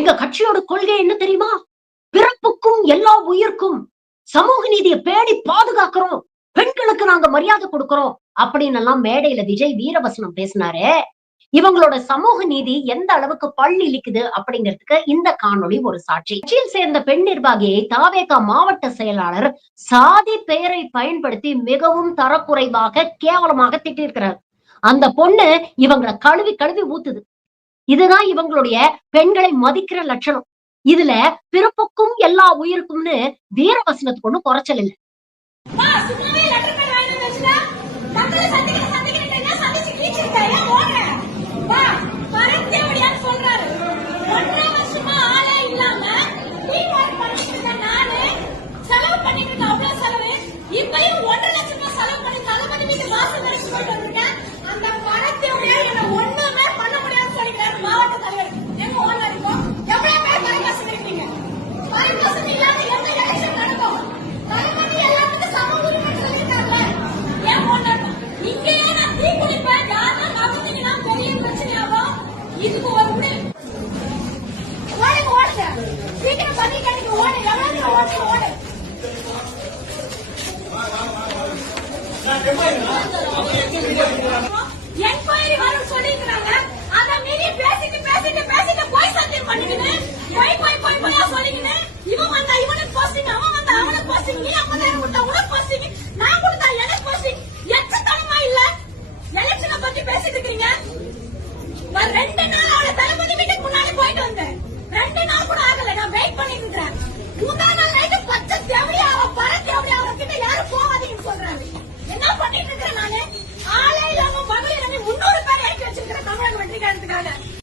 எங்க கட்சியோட கொள்கை என்ன தெரியுமா? பிறப்புக்கும் எல்லா உயிர்க்கும் சமூக நீதியை பேணி பாதுகாக்கிறோம். பெண்களுக்கு நாங்க மரியாதை கொடுக்கிறோம் அப்படின்னு எல்லாம் மேடையில விஜய் வீரவசனம் பேசினாரு. இவங்களோட சமூக நீதி எந்த அளவுக்கு பள்ளி இழிக்குது அப்படிங்கிறதுக்கு இந்த காணொளி ஒரு சாட்சி. கட்சியில் சேர்ந்த பெண் நிர்வாகியை தாவேகா மாவட்ட செயலாளர் சாதி பெயரை பயன்படுத்தி மிகவும் தரக்குறைவாக கேவலமாக திட்டிருக்கிறார் அந்த பொண்ணு இவங்களை கழுவி கழுவி ஊத்துது. இதுதான் இவங்களுடைய பெண்களை மதிக்கிற லட்சணம். இதுல பிறப்புக்கும் எல்லா உயிருக்கும்னு வீரவசனத்துக்கு ஒண்ணு குறைச்சல் இல்லை. சீக்கிரம் பண்ணி கடைக்கு ஓடு எவ்வளவு ஓடு ஓடு என்கொயரி வரும் சொல்லிக்கிறாங்க அத மீறி பேசிட்டு பேசிட்டு பேசிட்டு போய் சத்தியம் பண்ணிக்கிட்டு போய் போய் போய் போய் சொல்லிக்கிட்டு இவன் வந்தா இவனுக்கு போஸ்டிங் அவன் வந்தா அவனுக்கு போஸ்டிங் நீ ஐம்பதாயிரம் கொடுத்தா உனக்கு போஸ்டிங் நான் கொடுத்தா எனக்கு போஸ்டிங் எச்ச தனமா இல்ல எலெக்ஷனை பத்தி பேசிட்டு இருக்கீங்க ரெண்டு நாள் அவளை 你看这 kan.